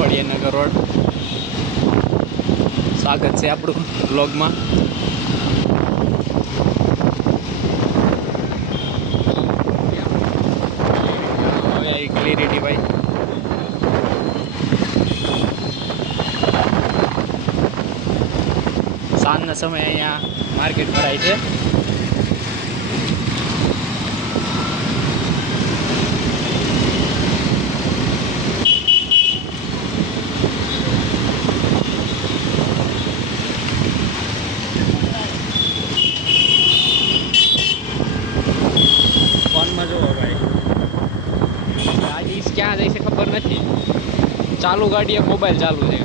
ફળિયાનગર રોડ. સ્વાગત છે આપણું વ્લોગમાં. હવે આવી ક્લિયરિટી ભાઈ. સાંજના સમયે અહીંયા માર્કેટ ભરાય છે. ક્યાં જાય છે ખબર નથી. ચાલુ ગાડીએ મોબાઈલ ચાલુ છે.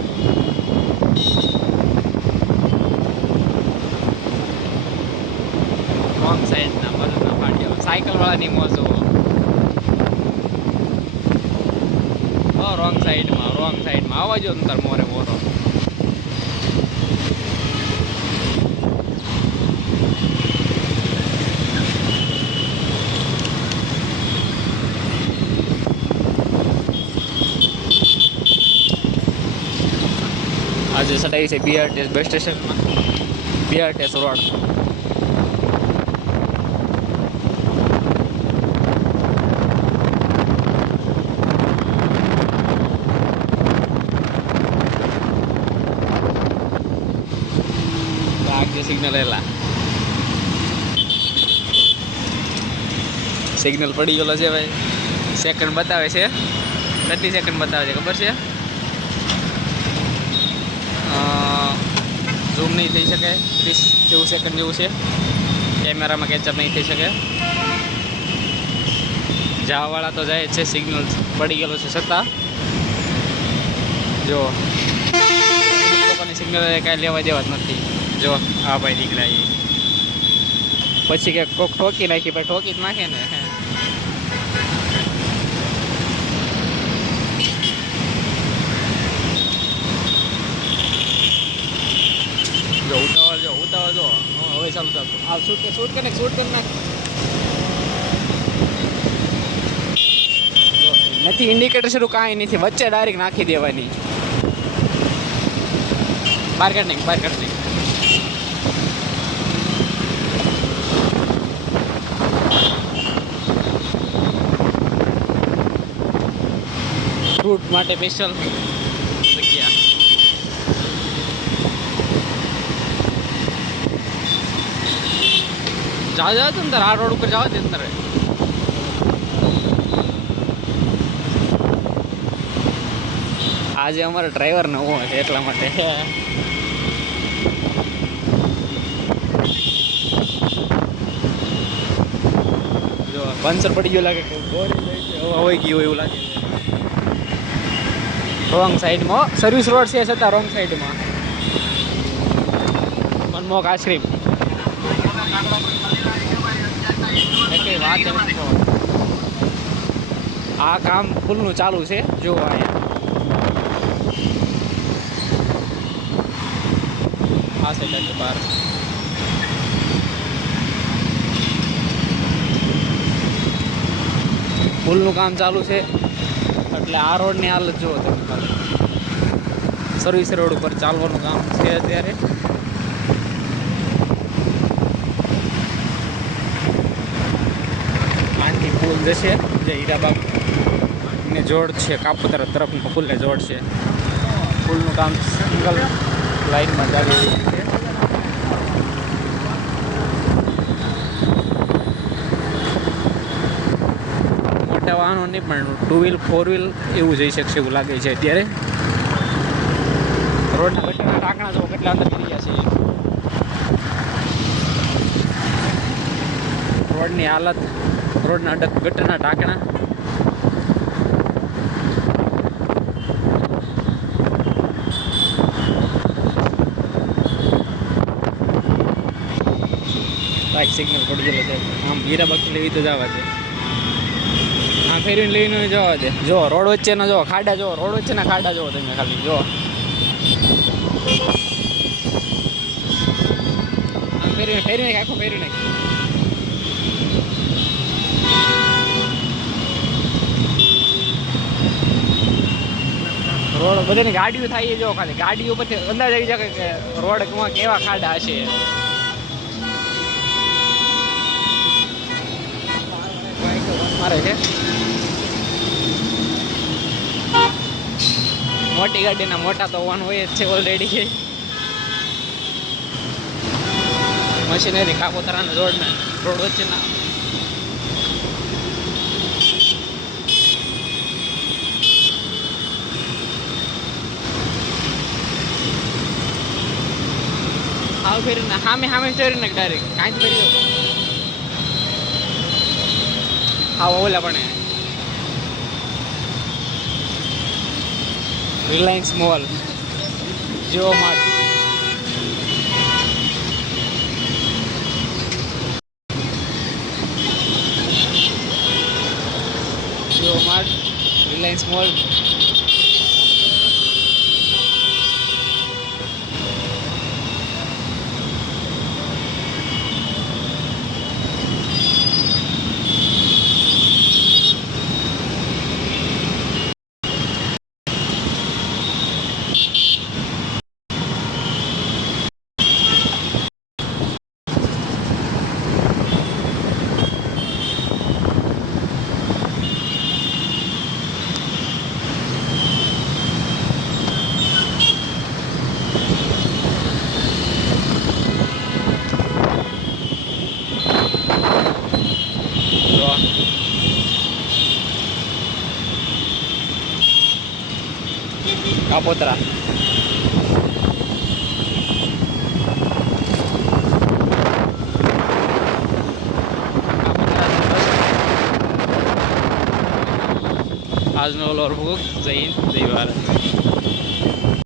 રોંગ સાઈડના મધુના ફાટ્યા સાયકલ વાળાની મોજો. રોંગ સાઈડમાં આવવા જો તાર મોરે મોરો. આજે સટાઈ છે બીઆરટીએસ બસ સ્ટેશનમાં. BRTS road. આગળ સિગ્નલ એલા સિગ્નલ પડી ગયેલો છે ભાઈ. સેકન્ડ બતાવે છે. કેટલી સેકન્ડ બતાવે છે ખબર છે? ઝૂમ નહીં થઈ શકે. 30 સેકન્ડ જેવું છે. કેમેરામાં કેચઅપ નહીં થઈ શકે. જવાવાળા તો જાય છે. સિગ્નલ પડી ગયેલું છે છતાં જો લોકોની સિગ્નલ કાંઈ લેવા દેવા જ નથી. જો આ ભાઈ નીકળ્યા એ પછી કે કોક ઠોકી નાખી પણ ઠોકી જ નાખે ને. જો ઉતાવળ જો હવે ચાલુ આ શૂટ કરી નાખ. નથી ઇન્ડિકેટર શરૂ કાંઈ નથી. વચ્ચે ડાયરેક્ટ નાખી દેવાની. બહાર કાઢ નહીં. ફ્રૂટ માટે સ્પેશિયલ જગ્યા. જાઓ તમે તાર આ રોડ ઉપર જાઓ તે અંદર. આજે અમારો ડ્રાઈવર નવો છે એટલા માટે. જો પંચર પડી ગયું લાગે કે હોય ગયું એવું લાગે. રોંગ સાઈડમાં સર્વિસ રોડ છે છતાં રોંગ સાઈડમાં. મનમોહક આઈસ્ક્રીમ. આ કામ ફૂલનું ચાલુ છે. જો અહીંયા આ છે બહાર. ફૂલનું કામ ચાલુ છે એટલે આ રોડની હાલત જુઓ તમે ખાલી. સર્વિસ રોડ ઉપર ચાલવાનું કામ છે અત્યારે. આથી પુલ જશે જે હીરાબાગ ને જોડ છે. કાપોદ્રા તરફનો પુલને જોડ છે. પુલનું કામ સિંગલ લાઈનમાં ચાલી રહ્યું છે. મોટા વાહનો નહીં પણ 2 વ્હીલ 4 વ્હીલ એવું જઈ શકશે એવું લાગે છે અત્યારે. રોડના ગટરના ટાંકણા જો કેટલા અંદર કરી ગયા છે. રોડની હાલત. રોડના ગટરના ટાંકણા. સિગ્નલ પડી ગયેલો છે. આમ હીરાબાગ લેવી તો જવા દે. આ ફેરીને લઈને જવા દે. જો રોડ વચ્ચેના જો ખાડા જો રોડ વચ્ચેના ખાડા જો તમે ખાલી જો. આમ ફેરીને આખું ફેરીને રોડ બધાની ગાડીઓ થાય એ જો ખાલી ગાડીઓ પરથી અંદાજ આવી જાય કે રોડમાં કેવા ખાડા હશે. મારે છે મોટી ગાડીના મોટા તો હોવાનું હોય જ છે ઓલરેડી. મશીનરી કાપોતરાના રોડ વચ્ચેના હાવ ફેરીને સામે ફેરીને ડાયરેક્ટ કાંઈ જ ફેરી હા ઓલા પણ Reliance mall, Jio mart, Reliance mall. કાપોતરા આજનો ઓલો જય હિન્દ જય ભારત.